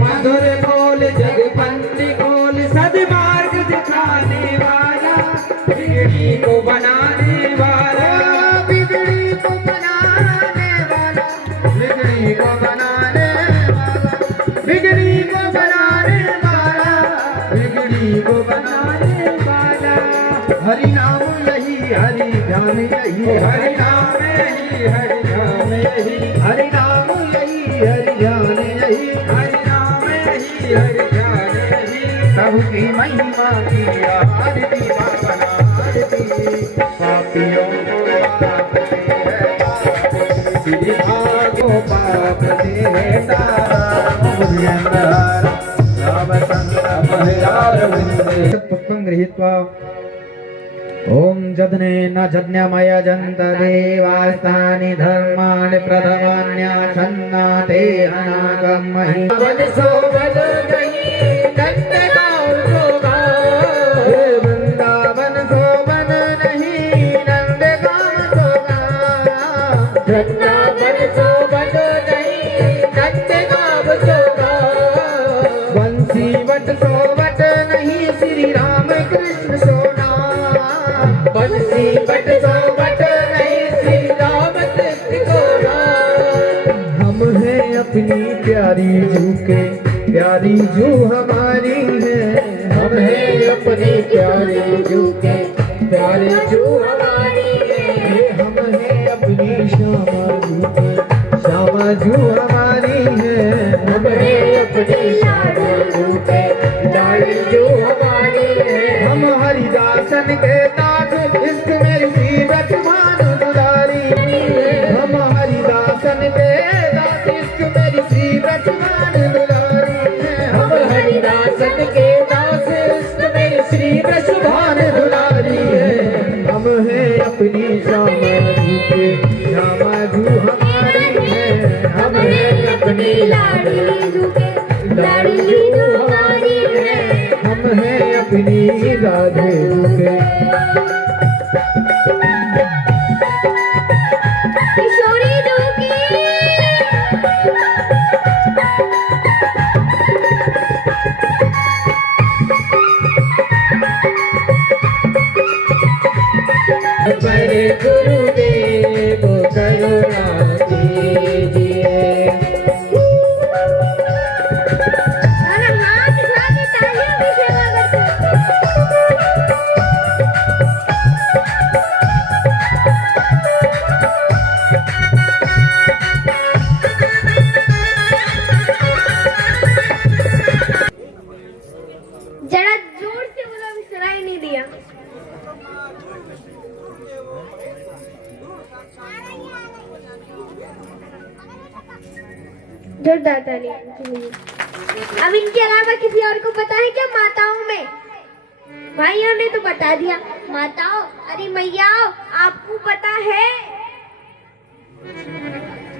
मधुर बोल जगपंथी बोल सद्मार्ग दिखाने वाला, बिगड़ी को बनाने वाला, बिगड़ी को बनाने वाला, बिगड़ी को बनाने वाला, बिगड़ी को बनाने वाला, बिगड़ी को बनाने वाला। हरि नाम यही हरि ध्यान यही, हरि नाम यही हरि ध्यान यही, हरि नाम यही हरि ध्यान यही, हरि नाम यही हरि ध्यान यही। प्रभु की महिमा की आरती बना आरती, पापियों को पाप से है सीधा को पाप से है पुष्पं गृहीत्वा ओम जदने न जज्ञमय जंत देवास्तानि धर्माणि प्रथमान्यासन्नाते अनागमहि वनसो वद गई दंड गौर शोभा, वृंदावन शोभन नहीं नंद गाम शोभा, वृंदावन शोभन नहीं नंद गाम शोभा, बंसी वट सोवट नहीं श्री राम कृष्ण सोना, बंसी बट सोवट नहीं श्री राम कृष्ण सोना। हम हैं अपनी प्यारी जू के, प्यारी जू हमारी है, हम हैं अपनी प्यारी जू के, प्यारी जू हमारी है, हम हैं अपनी श्यामा जू के, श्यामा जू हमारी है, हम हैं अपनी श्यामा जू के, लाड़ी जू हमारी है। हम हरिदासन के दास इश्क मेरी सी बचमान दुलारी, हम हरिदासन के दास इश्क मेरी सी बचमान दुलारी, हम हरिदासन के दास इश्क मेरी श्री बचमान दुलारी है। हम हैं अपनी श्यामा जू के, श्यामा जू हमारी है, हम हैं अपनी लाड़ी जू के, लाड़ी जू हमारी है, हम हैं अपनी राधे जू के। किशोरी जोगी बड़े गुरुदेव करुणा कीजिए। अरे हाथ उठा के तालियां भी सेवा करते जरा जोर से बोला, भी सुनाई नहीं दिया। जोरदार तालियां। अब इनके अलावा किसी और को पता है क्या माताओं में? भाइयों ने तो बता दिया, माताओं अरे मैयाओं आपको पता है?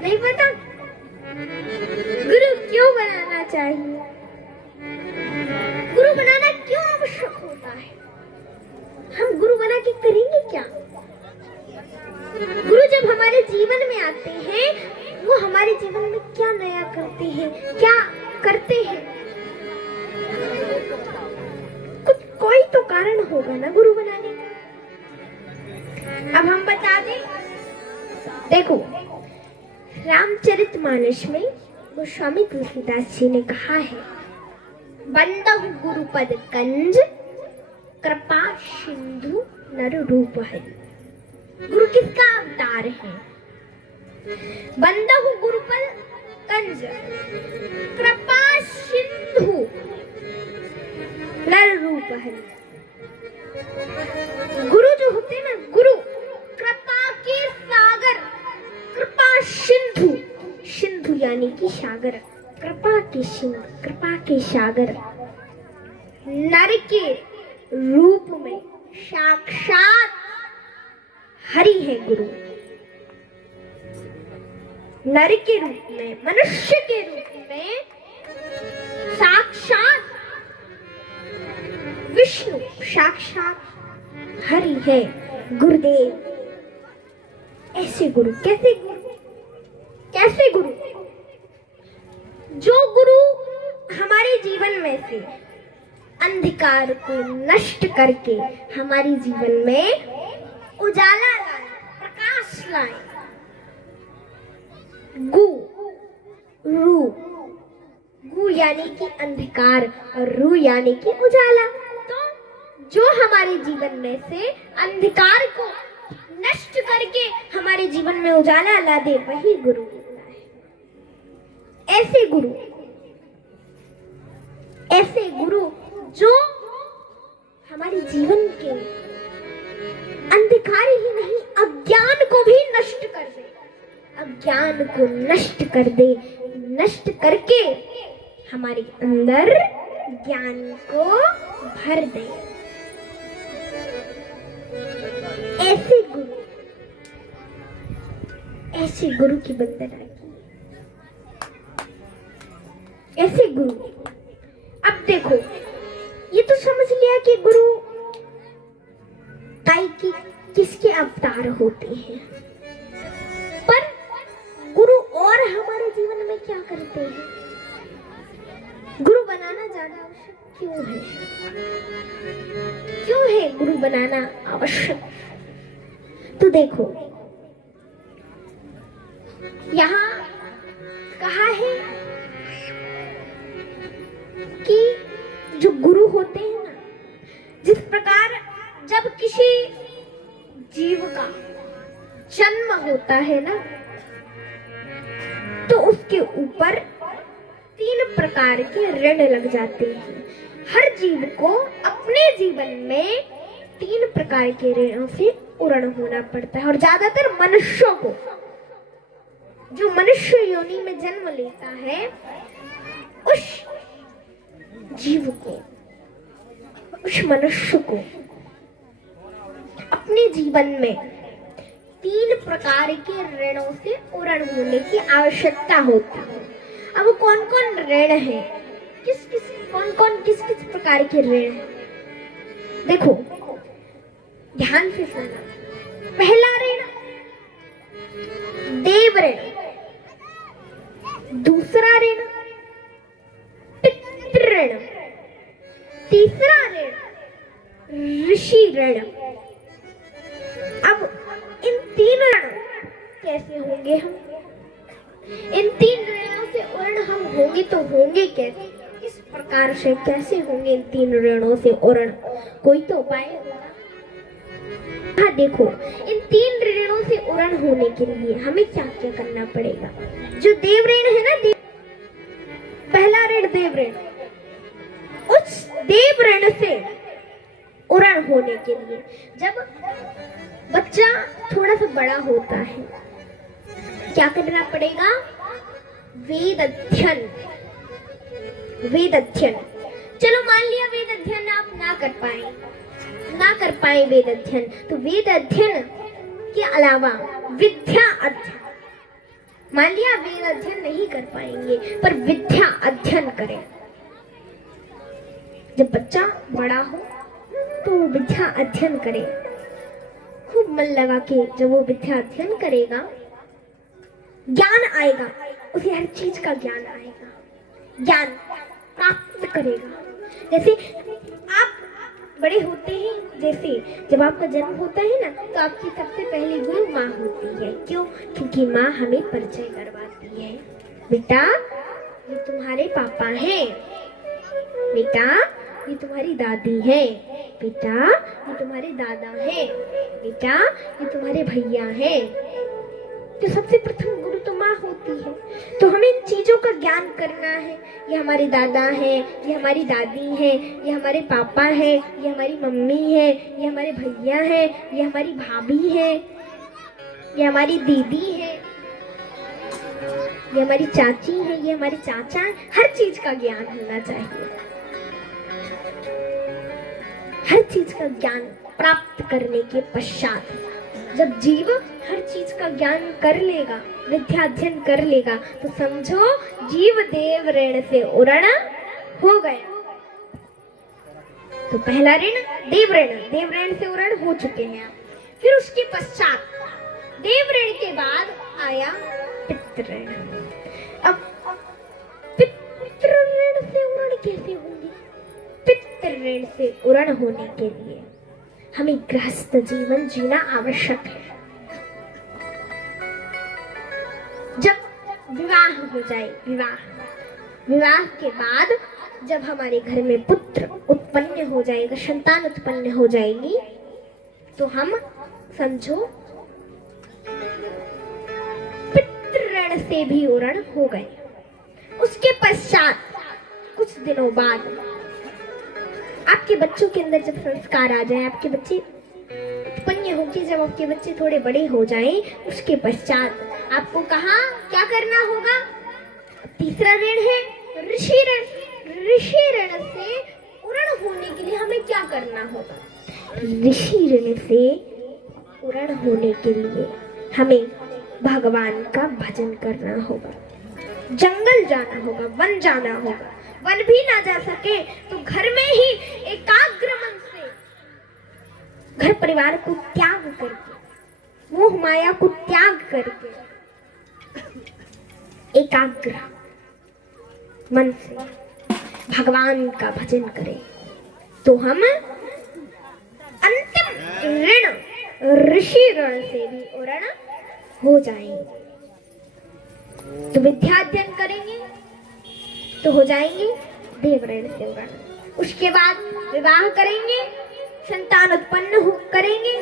नहीं पता? गुरु क्यों बनाना चाहिए? गुरु बनाना क्यों आवश्यक होता है? हम गुरु बना के करेंगे क्या? गुरु जब हमारे जीवन में आते हैं, वो हमारे जीवन में क्या नया करते हैं, क्या करते हैं? कुछ कोई तो कारण होगा ना गुरु बनाने का। अब हम बता दें, देखो रामचरितमानस में गोस्वामी तुलसीदास जी ने कहा है, बंदहु गुरुपद कंज कृपा सिंधु नर रूप है। गुरु किसका अवतार है? बंदहु गुरुपद कंज कृपा सिंधु नर रूप है। गुरु जो होते हैं ना, गुरु कृपा के सागर, कृपा सिंधु, सिंधु यानी कि सागर, कृपा के सिंधु, कृपा के सागर, नर के रूप में साक्षात हरि है गुरु। नर के रूप में, मनुष्य के रूप में साक्षात विष्णु, साक्षात हरि है गुरुदेव। ऐसे गुरु कैसे गुरु? कैसे गुरु? जो गुरु हमारे जीवन में से अंधकार को नष्ट करके हमारे जीवन में उजाला लाए, प्रकाश लाए। गु रू, गु यानी कि अंधकार और रू यानी कि उजाला। तो जो हमारे जीवन में से अंधकार को नष्ट करके हमारे जीवन में उजाला ला दे, वही गुरु होता है। ऐसे गुरु जो हमारे जीवन के अंधकार ही नहीं, अज्ञान को भी नष्ट कर दे, अज्ञान को नष्ट कर दे, नष्ट करके हमारे अंदर ज्ञान को भर दे। ऐसे गुरु की वंदना की। ऐसे गुरु, अब देखो, ये तो समझ लिया कि गुरु काई की किसके अवतार होते हैं, पर गुरु और हमारे जीवन में क्या करते हैं? गुरु बनाना ज्यादा आवश्यक क्यों है? क्यों है गुरु बनाना आवश्यक? तो देखो, यहाँ कहा है कि जो गुरु होते हैं ना, जिस प्रकार जब किसी जीव का जन्म होता है ना, तो उसके ऊपर 3 प्रकार के ऋण लग जाते हैं। हर जीव को अपने जीवन में 3 प्रकार के ऋणों से उरण होना पड़ता है। और ज्यादातर मनुष्यों को, जो मनुष्य योनि में जन्म लेता है, उस जीव को, उस मनुष्य को अपने जीवन में 3 प्रकार के ऋणों से उरण होने की आवश्यकता होती है। अब कौन कौन ऋण है, किस किस प्रकार के ऋण है, देखो ध्यान से सुनना। पहला ऋण देव ऋण, दूसरा ऋण पितृ ऋण, तीसरा ऋण ऋषि ऋण। अब इन 3 ऋण कैसे होंगे हम? इन 3 ऋणों से उरण हम होंगे तो होंगे कैसे? किस प्रकार से, कैसे होंगे इन 3 ऋणों से उरण? कोई तो उपाय होगा। हाँ देखो, इन 3 ऋणों से उरण होने के लिए हमें क्या क्या करना पड़ेगा? जो देव ऋण है ना, पहला ऋण देव ऋण, उस देव ऋण से उरण होने के लिए जब बच्चा थोड़ा सा बड़ा होता है, क्या करना पड़ेगा? वेद अध्ययन। वेद अध्ययन, चलो मान लिया वेद अध्ययन आप ना कर पाए वेद अध्ययन, तो वेद अध्ययन के अलावा विद्या अध्ययन, मान लिया वेद अध्ययन नहीं कर पाएंगे पर विद्या अध्ययन करें। जब बच्चा बड़ा हो तो वो विद्या अध्ययन करे, खूब मन लगा के जब वो विद्या अध्ययन करेगा, ज्ञान आएगा, उसे हर चीज का ज्ञान आएगा, ज्ञान प्राप्त करेगा। जैसे आप बड़े होते हैं, जैसे जब आपका जन्म होता है ना, तो आपकी सबसे पहली गुरु माँ होती है। क्यों? क्योंकि माँ हमें परिचय करवाती है। बेटा ये तुम्हारे पापा हैं, बेटा ये तुम्हारी दादी है, बेटा ये तुम्हारे दादा है, बेटा ये तुम्हारे भैया है। तो सबसे प्रथम गुरु तो माँ होती है। तो हमें इन चीजों का ज्ञान करना है। ये हमारे दादा है, ये हमारी दादी है, ये हमारे पापा है, ये हमारी मम्मी है, ये हमारे भैया है, ये हमारी भाभी है, ये हमारी दीदी है, ये हमारी चाची है, ये हमारे चाचा है। हर चीज का ज्ञान होना चाहिए। हर चीज का ज्ञान प्राप्त करने के पश्चात जब जीव हर चीज का ज्ञान कर लेगा, विद्याध्ययन कर लेगा, तो समझो जीव देव ऋण से उरण हो गया। तो पहला ऋण देव ऋण से उरण हो चुके हैं। फिर उसके पश्चात देव ऋण के बाद आया पितृ ऋण। अब पितृ ऋण से उरण होने के लिए हमें गृहस्थ जीवन जीना आवश्यक है। जब विवाह हो जाए, विवाह के बाद जब हमारे घर में पुत्र उत्पन्न हो जाएगा, संतान उत्पन्न हो जाएगी, तो हम समझो पितृ से भी उरण हो गए। उसके पश्चात कुछ दिनों बाद आपके बच्चों के अंदर जब संस्कार आ जाए, आपके बच्चे उत्पन्न होकर जब आपके बच्चे थोड़े बड़े हो जाएं, उसके पश्चात आपको कहाँ क्या करना होगा? तीसरा ऋण है ऋषि ऋण। ऋषि ऋण से उरण होने के लिए हमें क्या करना होगा? ऋषि ऋण से उरण होने के लिए हमें भगवान का भजन करना होगा, जंगल जाना होगा, वन जाना होगा। वन भी ना जा सके तो घर में ही एकाग्र मन से घर परिवार को त्याग करके, मोह माया को त्याग करके एकाग्र मन से भगवान का भजन करें, तो हम अंतिम ऋण ऋषि ऋण से भी उरण हो जाएंगे। तो विद्या अध्ययन करेंगे तो हो जाएंगे देव ऋण से उरण। उसके बाद विवाह करेंगे, संतान उत्पन्न करेंगे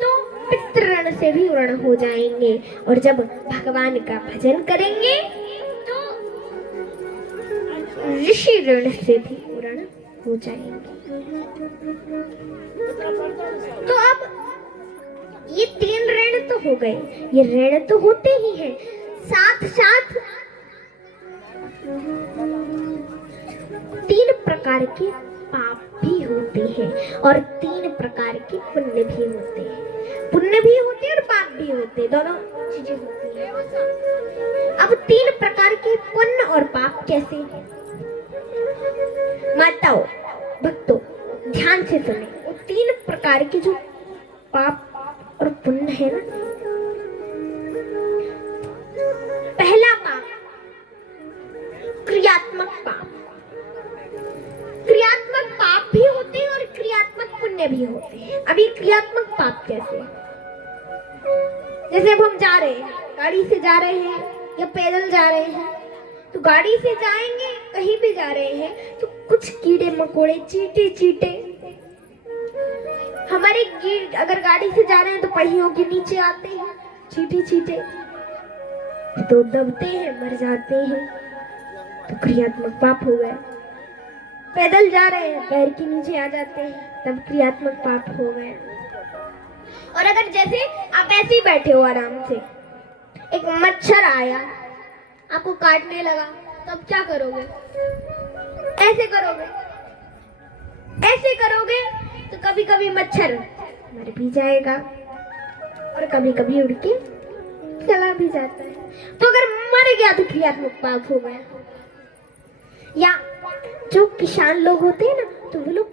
तो पितृ ऋण से भी उरण हो जाएंगे। और जब भगवान का भजन करेंगे तो ऋषि ऋण से भी उरण हो जाएंगे। तो अब ये 3 ऋण तो हो गए, ये ऋण तो होते ही हैं, साथ साथ 3 प्रकार के पाप भी होते हैं और 3 प्रकार के पुण्य भी होते हैं। पुण्य भी होते हैं और पाप भी होते हैं, दोनों चीजें होती हैं। अब 3 प्रकार के पुण्य और पाप कैसे हैं? माताओं, भक्तों, ध्यान से सुने। वो 3 प्रकार के जो पाप और पुण्य है ना, पहला पाप क्रियात्मक पाप। क्रियात्मक पाप भी होते हैं और क्रियात्मक पुण्य भी होते हैं। अब ये क्रियात्मक पाप कैसे? जैसे अब हम जा रहे हैं, गाड़ी से जा रहे हैं या पैदल जा रहे हैं, तो गाड़ी से जाएंगे, कहीं भी जा रहे हैं तो कुछ कीड़े मकोड़े, चींटे चींटे हमारे अगर गाड़ी से जा रहे हैं तो पहियों के नीचे आते हैं, चींटे चींटे तो दबते हैं, मर जाते हैं, तो क्रियात्मक पाप हो गया। पैदल जा रहे हैं, पैर के नीचे आ जाते हैं, तब क्रियात्मक पाप हो गया। और अगर जैसे आप ऐसे ही बैठे हो आराम से, एक मच्छर आया आपको काटने लगा, तब क्या करोगे? ऐसे करोगे, ऐसे करोगे तो कभी कभी मच्छर मर भी जाएगा और कभी कभी उड़ के चला भी जाता है। तो अगर मर गया तो क्रियात्मक पाप हो गया। या जो किसान लोग होते हैं ना, तो वो लोग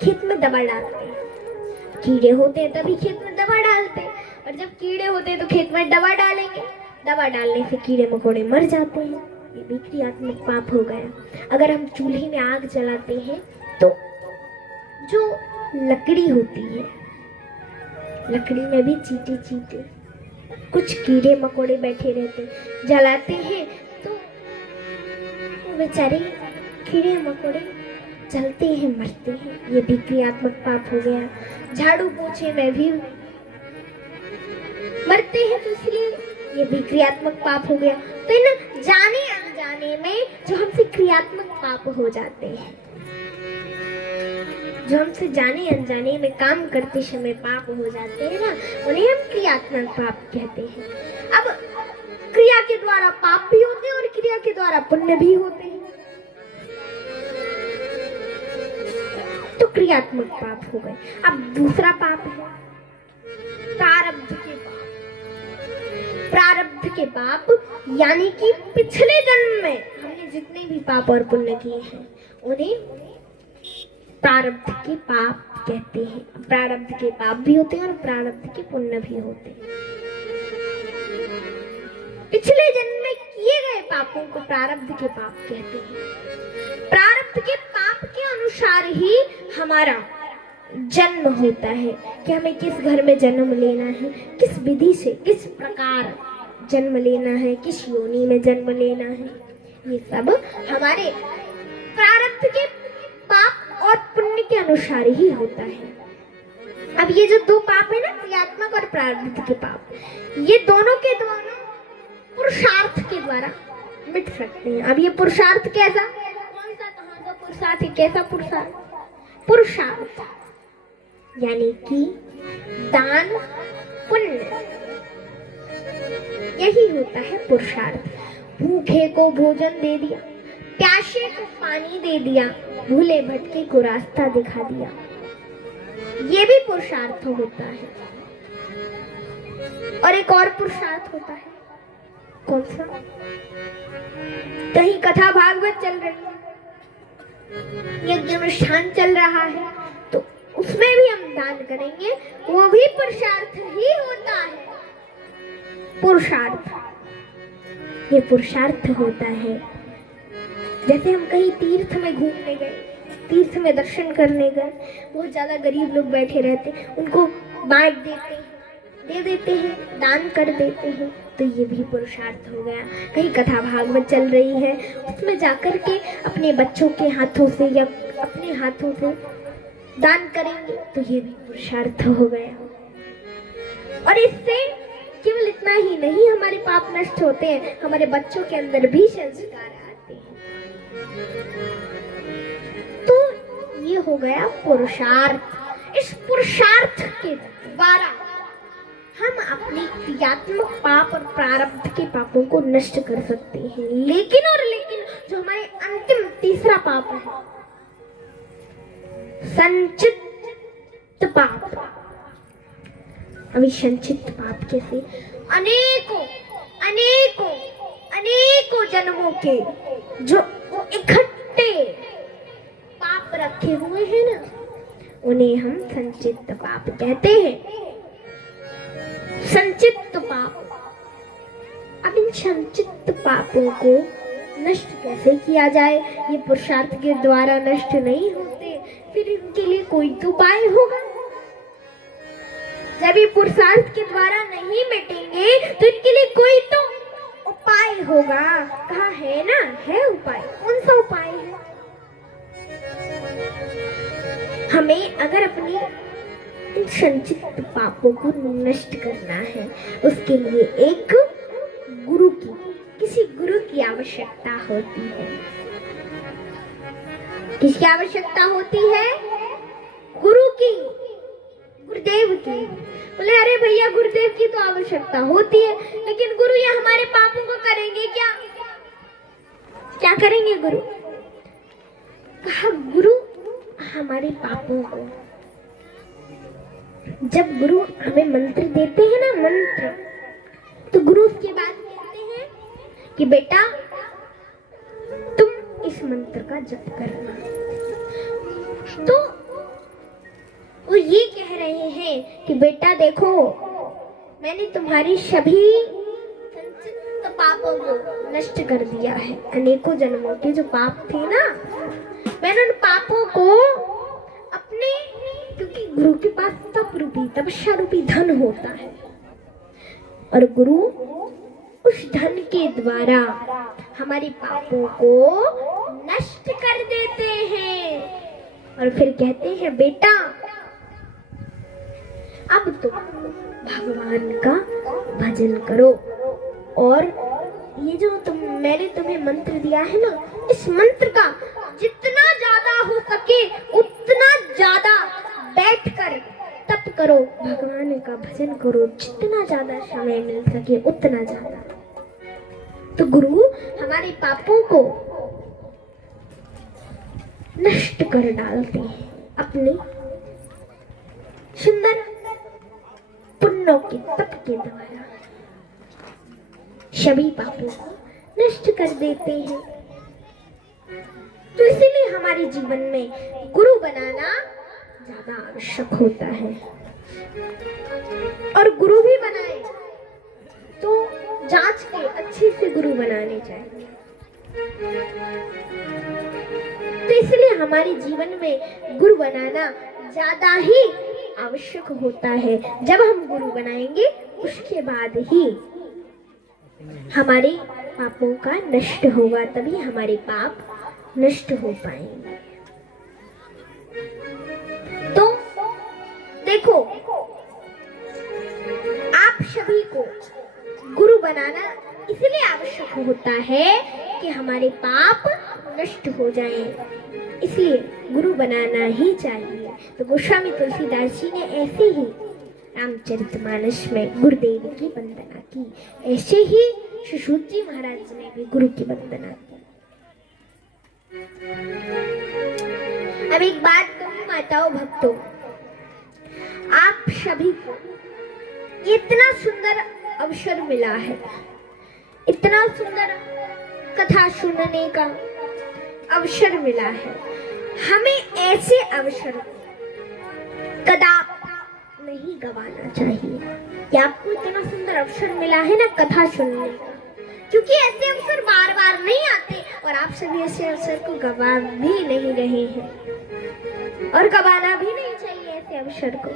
खेत में दवा डालते हैं, कीड़े होते हैं तभी खेत में दवा डालते हैं, और जब कीड़े होते हैं तो खेत में दवा डालेंगे, दवा डालने से कीड़े मकोड़े मर जाते हैं। ये भी क्रियात्मक पाप हो गया। अगर हम चूल्हे में आग जलाते हैं तो जो लकड़ी होती है, लकड़ी में भी चींटे चींटे कुछ कीड़े मकोड़े बैठे रहते हैं, जलाते हैं तो बेचारे कीड़े मकोड़े जलते हैं, मरते हैं। ये भी क्रियात्मक पाप हो गया। झाड़ू पोछे में भी मरते हैं, तो इसलिए ये भी क्रियात्मक पाप हो गया। तो इन जाने अनजाने में जो हमसे क्रियात्मक पाप हो जाते हैं, जो हमसे जाने अनजाने में काम करते समय पाप हो जाते हैं ना, उन्हें हम क्रियात्मक पाप कहते हैं। अब क्रिया के द्वारा पाप भी होते हैं और क्रिया के द्वारा पुण्य भी होते हैं। तो क्रियात्मक पाप हो गए। अब दूसरा पाप है प्रारब्ध के पाप। प्रारब्ध के पाप यानी कि पिछले जन्म में हमने जितने भी पाप और पुण्य किए हैं उन्हें प्रारब्ध के पाप कहते हैं। प्रारब्ध के पाप भी होते हैं और प्रारब्ध के पुण्य भी होते हैं। पिछले जन्म में किए गए पापों को प्रारब्ध के पाप कहते हैं। प्रारब्ध के पाप के अनुसार ही हमारा जन्म होता है कि हमें किस घर में जन्म लेना है, किस विधि से, किस प्रकार जन्म लेना है, किस योनि में जन्म लेना है। ये सब हमारे प्रारब्ध के पाप और पुण्य के अनुसार ही होता है। अब ये जो दो पाप है ना, क्रियात्मक और प्रारब्ध के पाप, ये दोनों के दोनों पुरुषार्थ के द्वारा मिट सकते हैं। अब ये पुरुषार्थ कैसा, कौन सा, कहाँ का पुरुषार्थ है, कैसा पुरुषार्थ? पुरुषार्थ यानी कि दान पुण्य, यही होता है पुरुषार्थ। भूखे को भोजन दे दिया, प्यासे को पानी दे दिया, भूले भटके को रास्ता दिखा दिया, ये भी पुरुषार्थ होता है। और एक और पुरुषार्थ होता है, कौन सा? कहीं कथा भागवत चल रही है, यज्ञ अनुष्ठान चल रहा है, तो उसमें भी हम दान करेंगे, वो भी पुरुषार्थ ही होता है। पुरुषार्थ, ये पुरुषार्थ होता है। जैसे हम कहीं तीर्थ में घूमने गए, तीर्थ में दर्शन करने गए, बहुत ज्यादा गरीब लोग बैठे रहते, उनको बांट देते हैं, दे देते हैं, दान कर देते हैं, तो ये भी पुरुषार्थ हो गया। कहीं कथा भागवत चल रही है, उसमें जाकर के अपने बच्चों के हाथों से या अपने हाथों से दान करेंगे, तो ये भी पुरुषार्थ हो गया। और इससे केवल इतना ही नहीं, हमारे पाप नष्ट होते हैं, हमारे बच्चों के अंदर भी संस्कार आते हैं। तो ये हो गया पुरुषार्थ। इस पुरुषार्थ के द्वारा हम अपने क्रियात्मक पाप और प्रारब्ध के पापों को नष्ट कर सकते हैं। लेकिन जो हमारे अंतिम तीसरा पाप है, संचित पाप। अभी संचित पाप कैसे? अनेकों जन्मों के जो इकट्ठे पाप रखे हुए हैं ना, उन्हें हम संचित पाप कहते हैं। संचित पाप। अब इन संचित पापों को नष्ट कैसे किया जाए? ये पुरुषार्थ के द्वारा नष्ट नहीं होते, फिर इनके लिए कोई तो उपाय होगा। जब ये पुरुषार्थ के द्वारा नहीं मिटेंगे तो इनके लिए कोई तो उपाय होगा। कहा है ना, है उपाय। कौन सा उपाय है? हमें अगर अपनी इन संचित पापों को नष्ट करना है, उसके लिए एक गुरु की, किसी गुरु की आवश्यकता होती है। किसकी आवश्यकता होती है? गुरु की, गुरुदेव की। बोले अरे भैया, गुरुदेव की तो आवश्यकता होती है, लेकिन गुरु ये हमारे पापों को करेंगे क्या? क्या करेंगे गुरु? कहा गुरु हमारे पापों को, जब गुरु हमें मंत्र देते हैं ना, मंत्र, तो गुरु उसके बाद कहते हैं कि बेटा तुम इस मंत्र का जप करना। तो वो ये कह रहे हैं कि बेटा देखो, मैंने तुम्हारी सभी संचित पापों को नष्ट कर दिया है। अनेकों जन्मों के जो पाप थे ना, मैंने उन पापों को अपने, क्योंकि गुरु के पास तप रूपी, तपस्या रूपी धन होता है, और गुरु उस धन के द्वारा हमारे पापों को नष्ट कर देते हैं। और फिर कहते हैं बेटा अब तुम भगवान का भजन करो, और ये जो मैंने तुम्हें मंत्र दिया है ना, इस मंत्र का जितना ज्यादा हो सके उतना ज्यादा बैठकर तप करो, भगवान का भजन करो, जितना ज्यादा समय मिल सके उतना ज्यादा। तो गुरु हमारे पापों को नष्ट कर डालते हैं अपने सुंदर पुण्यों के तप के द्वारा, सभी पापों को नष्ट कर देते हैं। तो इसीलिए हमारे जीवन में गुरु बनाना ज्यादा आवश्यक होता है। और गुरु भी बनाए तो जांच के अच्छे से गुरु बनाने चाहिए। तो इसलिए हमारे जीवन में गुरु बनाना ज्यादा ही आवश्यक होता है। जब हम गुरु बनाएंगे उसके बाद ही हमारे पापों का नष्ट होगा, तभी हमारे पाप नष्ट हो पाएंगे। तो देखो, आप सभी को गुरु बनाना इसलिए आवश्यक होता है कि हमारे पाप नष्ट हो जाएं, इसलिए गुरु बनाना ही चाहिए। तो गोस्वामी तुलसीदास जी ने ऐसे ही रामचरितमानस में गुरुदेव की वंदना की, ऐसे ही सुश्रुत जी महाराज ने भी गुरु की वंदना की। अब एक बात कहूं माताओं भक्तों, आप सभी को इतना सुंदर अवसर मिला है, इतना सुंदर कथा सुनने का अवसर मिला है। हमें ऐसे अवसर कदापि नहीं गवाना चाहिए। कि आपको इतना सुंदर अवसर मिला है ना कथा सुनने का, क्योंकि ऐसे अवसर बार बार नहीं आते और आप सभी ऐसे अवसर को गवा भी नहीं रहे हैं और गवाना भी नहीं चाहिए ऐसे अवसर को,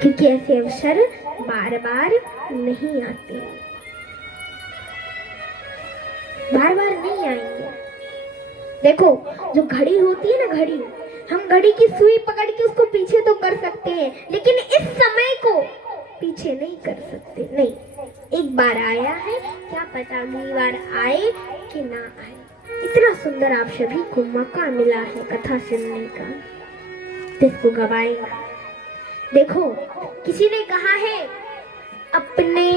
क्योंकि ऐसे अवसर बार बार नहीं आते, बार बार नहीं आएंगे। देखो, जो घड़ी होती है ना, घड़ी, हम घड़ी की सुई पकड़ के उसको पीछे तो कर सकते हैं, लेकिन इस समय को पीछे नहीं कर सकते। नहीं, एक बार आया है, क्या पता अगली बार आए कि ना आए। इतना सुंदर आप सभी को मौका मिला है कथा सुनने का, जिसको गवाएगा। देखो, किसी ने कहा है अपने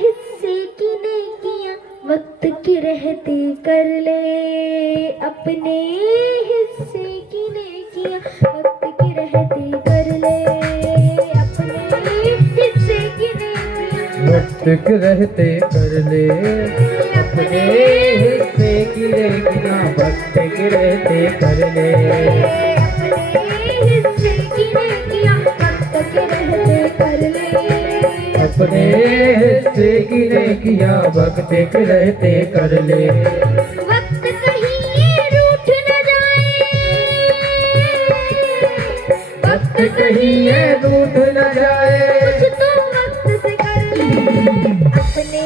हिस्से की नेकियां वक्त के रहते कर ले, अपने हिस्से की नेकियां वक्त के रहते कर ले, अपने हिस्से की नेकियां वक्त के रहते कर ले, अपने हिस्से की नेकियां वक्त के रहते कर ले, अपने हिस्से की नेकियां वक्त के रहते कर ले, अपने हिस्से की नेकियां वक्त के रहते कर ले। वक्त कहीं ये रूठ न जाए, वक्त कहीं ये रूठ न जाए, कुछ तो वक्त से कर ले, अपने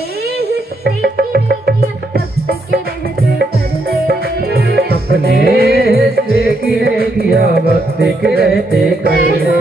हिस्से की नेकियां वक्त के रहते कर ले, अपने हिस्से की नेकियां वक्त के रहते कर ले।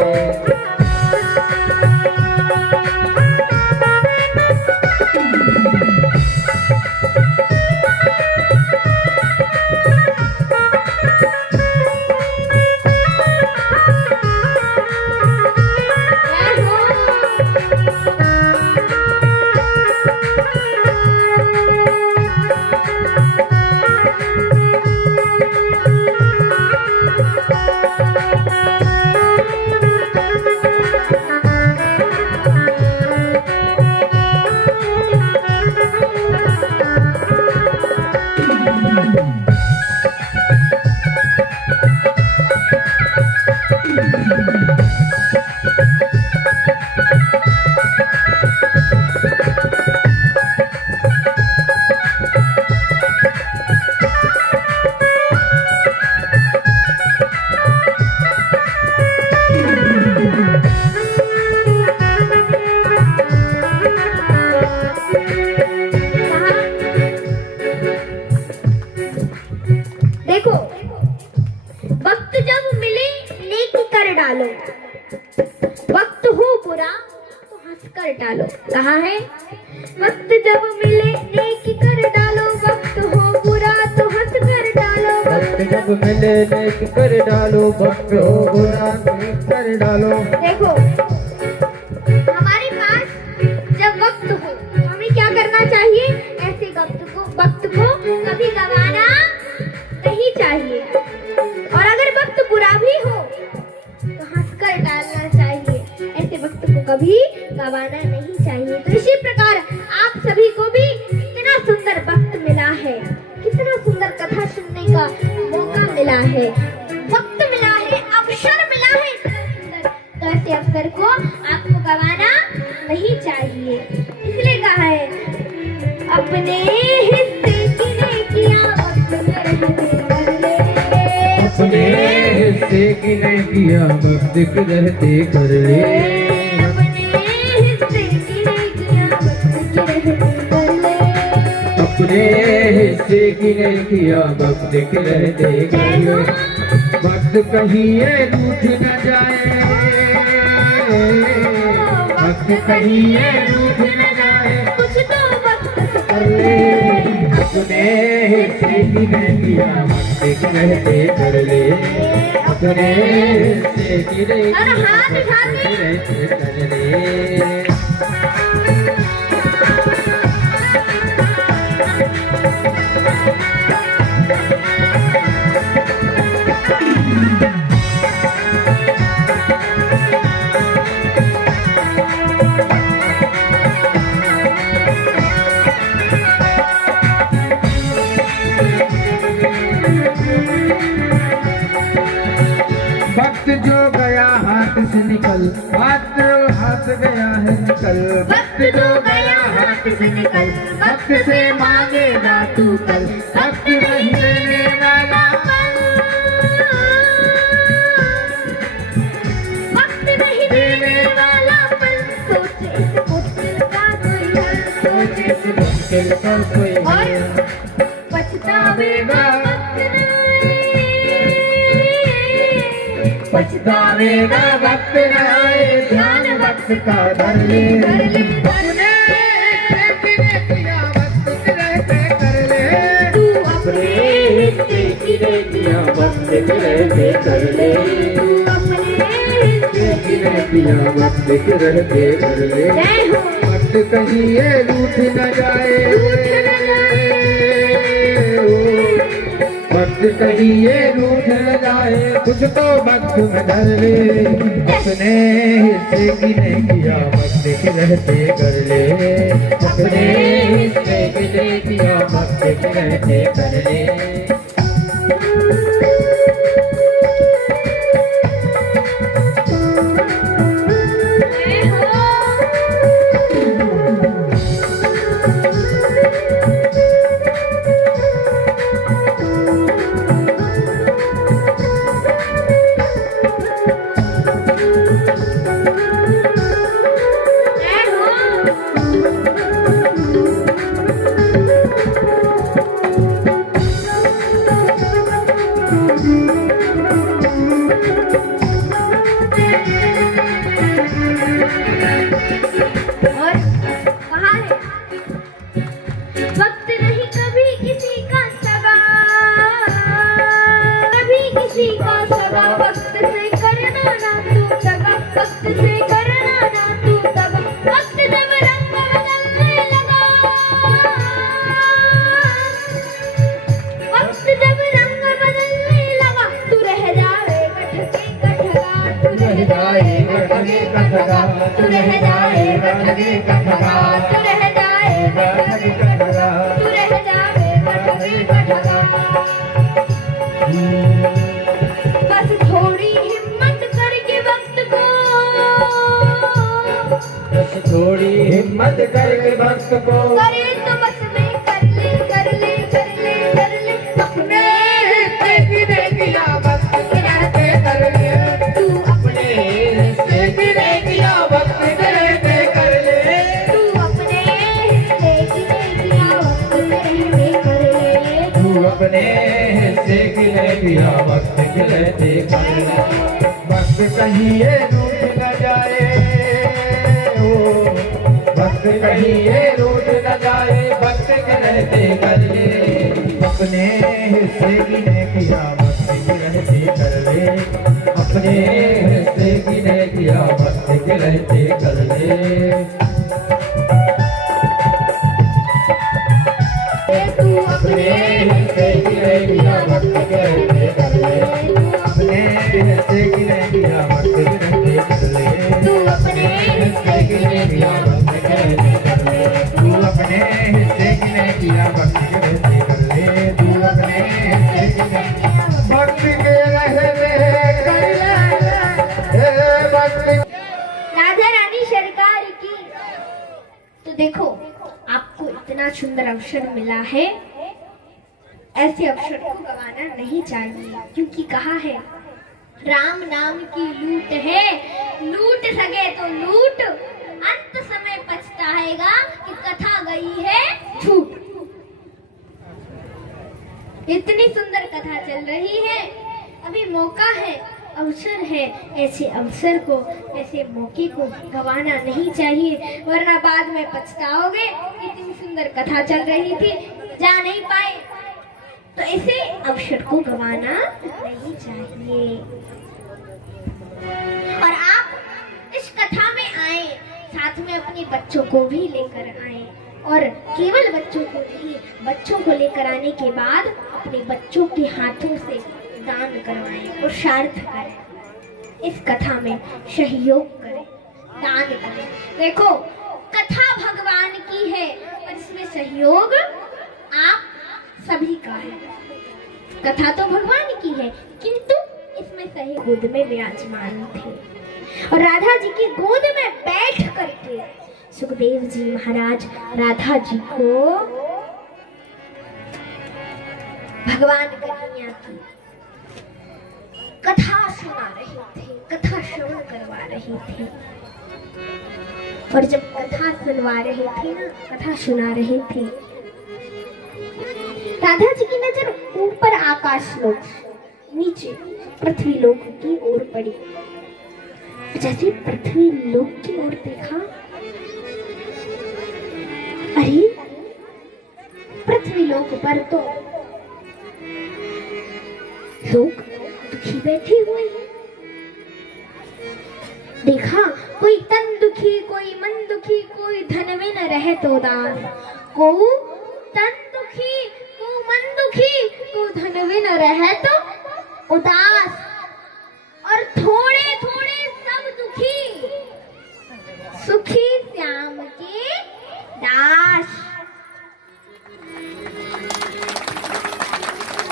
देखो, वक्त जब मिले नेकी कर डालो, वक्त हो बुरा तो हंस कर डालो। कहा है, वक्त जब मिले नेकी कर डालो, वक्त हो बुरा तो हंस कर डालो, वक्त जब मिले नेक कर डालो, वक्त हो बुरा नेक कर डालो। देखो, हमारे पास जब वक्त हो तो हमें क्या करना चाहिए? ऐसे वक्त को कभी गवाना नहीं चाहिए, और अगर वक्त बुरा भी हो तो हंसकर डालना चाहिए। ऐसे वक्त को कभी गवाना नहीं चाहिए। तो इसी प्रकार आप सभी को भी इतना सुंदर वक्त मिला है, कितना सुंदर कथा सुनने का मौका मिला है, वक्त मिला है, अवसर मिला है इतना सुंदर, तो ऐसे अवसर को आपको गवाना नहीं चाहिए। इसलिए क्या है? अपने हिस्से की नेकियां वक्त में रहते कर ले। अपने हिस्से की नेकियां वक्त के रहते कर ले। अपने हिस्से की नेकियां वक्त के रहते कर ले। अपने हिस्से की नेकियां वक्त के रहते कर ले। वक्त कहीं ये रूठ न जाए, वक्त कहीं ये रूठ न जाए, कुछ तो वक्त से कर ले। अपने हिस्से की नेकियां वक्त के रहते कर ले। अपने हिस्से की नेकियां वक्त के रहते कर ले। वक्त जो गया हाथ से निकल, हाथ गया है निकल। वक्त जो गया हाथ से निकल, वक्त से मांगेगा तू कल, वक्त नहीं देने वाला पल। वक्त नहीं देने वाला पल। सोचे इस मुश्किल का कोई हल, सोचे इस मुश्किल का कोई और हल। पछतावेगा वक्त न आए। पछतावेगा वक्त न आए, ध्यान वक्त का धर ले। कर ले, कर ले। अपने नेकियां वक्त के रहते कर ले। तू अपने अपने हिस्से की नेकियां वक्त के रहते कर ले। तू अपने हिस्से की नेकियां वक्त के रहते कर ले। जय हो। वक्त कहीं ये रूठ न जाए, वक्त कहीं ये रूठ न जाए, कुछ तो वक्त में धर ले। अपने हिस्से की नेकियां वक्त के रहते कर ले। अपने हिस्से की नेकियां वक्त के रहते कर ले। जय हो। जय और कहा है? वक्त नहीं कभी किसी का सगा, कभी किसी का सगा। वक्त से करना ना तू दगा, वक्त से करना ना तू दगा। वक्त जब रंग बदलने लगा, वक्त जब रंग बदलने लगा, तू रह जाएगा ठगे का ठगा, तू रह जाएगा ठगे का ठगा, तू रह जाएगा ठगे का ठगा, तू रह जाएगा ठगे का ठगा, तू रह जाएगा ठगे का ठगा। बस थोड़ी हिम्मत करके वक्त को, बस थोड़ी हिम्मत करके वक्त को करे तो बस में कर ले, कर ले, कर ले, कर ले। अपने हिस्से की नेकियां वक्त के रहते कर ले। तू अपने हिस्से की नेकियां वक्त के रहते कर ले। तू अपने हिस्से की नेकियां वक्त में रहते कर ले। तू अपने हिस्से की नेकियां वक्त के रहते कर ले। वक्त कहीं ये रूठ न जाए, ओ वक्त कहीं ये रूठ न जाए, वक्त के रहते कर ले। अपने हिस्से की नेकियां वक्त के रहते कर ले। अपने हिस्से की नेकियां वक्त के रहते कर ले। तू अपने हिस्से की नेकियां वक्त के रहते कर ले। अपने हिस्से की नेकियां वक्त के रहते कर ले। तू अपने हिस्से की नेकियां वक्त के रहते कर ले। तू अपने हिस्से की नेकियां वक्त के रहते कर ले। तू अपने हिस्से की नेकियां वक्त के रहते कर ले। वक्त राधा रानी सरकार की। तो देखो अवसर मिला है, ऐसे अवसर को गंवाना नहीं चाहिए, क्योंकि कहा है राम नाम की लूट है, लूट सके तो लूट, अंत समय पछताएगा कि कथा गई है झूठ। इतनी सुंदर कथा चल रही है, अभी मौका है, अवसर है, ऐसे अवसर को, ऐसे मौके को गंवाना नहीं चाहिए, वरना बाद में पछताओगे। इतनी सुंदर कथा चल रही थी, जा नहीं पाए, तो ऐसे अवसर को गंवाना नहीं चाहिए। और आप इस कथा में आए, साथ में अपने बच्चों को भी लेकर आए, और केवल बच्चों को नहीं, बच्चों को लेकर आने के बाद अपने बच्चों के हाथों से दान करवाएं, पुरुषार्थ करें, इस कथा में सहयोग करें, दान करें। देखो कथा भगवान की है और इसमें सहयोग आप सभी का है। कथा तो भगवान की है, किंतु इसमें सही गोद में विराजमान थे, और राधा जी की गोद में बैठ करके सुखदेव जी महाराज राधा जी को भगवान कन्हैया की कथा सुना रहे थे, कथा श्रवण करवा रहे थे। और जब कथा सुनवा रहे थे ना, कथा सुना रहे थे, राधा जी की नजर ऊपर आकाश लोक, नीचे पृथ्वी लोक की ओर पड़ी। जैसे पृथ्वी लोक की ओर देखा, अरे पृथ्वी लोक पर तो लोग दुखी बैठे हुए हैं। देखा कोई तन दुखी, कोई मन दुखी, कोई धन में न रहे तो उदास, को तन दुखी, को मन दुखी, को धन में न रहे तो उदास, और थोड़े थोड़े सब दुखी, सुखी श्याम के दास।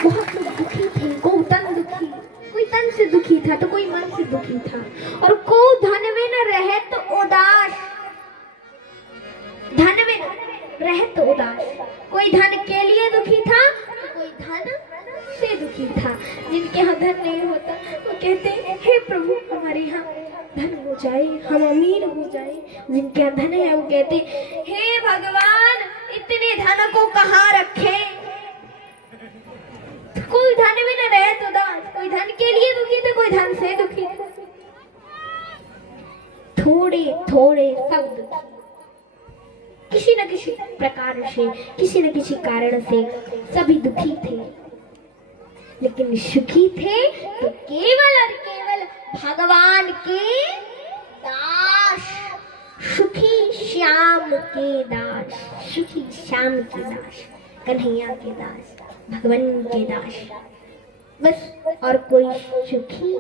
बहुत लोग दुखी थे, कोई तन दुखी, कोई तन से दुखी था तो कोई मन से दुखी था, और को धन में न रहे तो उदास, धन में रहे तो उदास। कोई धन के लिए दुखी था तो कोई धन से दुखी था। जिनके यहाँ धन नहीं होता वो कहते हे प्रभु हमारे यहाँ धन हो जाए, हम अमीर हो जाए। जिनके यहाँ धन है वो कहते हे भगवान इतने धन को कहाँ रखे। कोई धन में न रहे तो दास, कोई धन के लिए दुखी था, कोई धन से दुखी था। थोड़े थोड़े सब दुखी, किसी न किसी प्रकार से, किसी न किसी कारण से सभी दुखी थे, लेकिन सुखी थे तो केवल और केवल भगवान के दास, सुखी श्याम के दास, सुखी श्याम के दास, कन्हैया के दास, भगवान के दास, बस। और कोई सुखी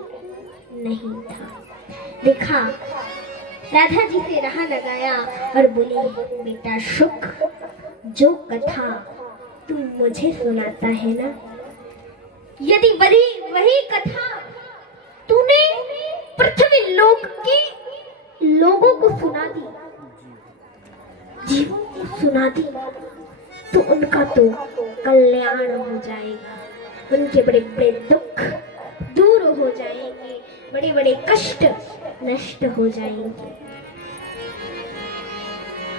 नहीं था। देखा राधा जी से राह लगाया और बोली बेटा सुख, जो कथा तू मुझे सुनाता है ना, यदि वही कथा तूने पृथ्वी लोक के लोगों को सुना दी, जीवों को सुना दी, तो उनका तो कल्याण हो जाएगा, उनके बड़े बड़े दुख दूर हो जाएंगे, बड़े बड़े कष्ट नष्ट हो जाएंगे।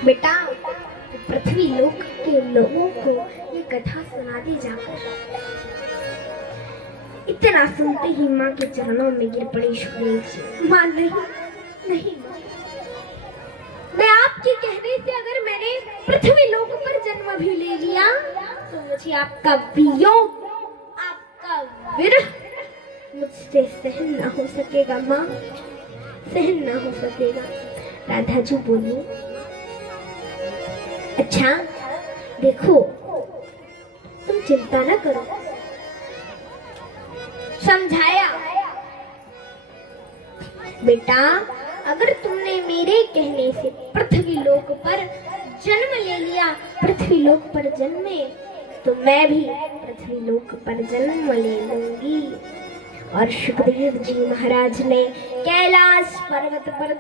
बेटा पृथ्वी लोक के लोगों को ये कथा सुना दी जाकर। इतना सुनते ही माँ के चरणों में गिर पड़ी सुखदेव जी। माँ नहीं नहीं, मैं आपके कहने से अगर मैंने पृथ्वी लोक पर जन्म भी ले लिया तो मुझे आपका वियोग, आपका विरह मुझसे सहन न हो सकेगा माँ, सहन न हो सकेगा। राधा जी बोली अच्छा देखो तुम चिंता न करो, समझाया बेटा अगर तुमने मेरे कहने से पृथ्वी लोक पर जन्म ले लिया, पृथ्वी लोक पर जन्मे, तो मैं भी पृथ्वी लोक पर जन्म ले लूंगी। और सुखदेव जी महाराज ने कैलाश पर्वत पर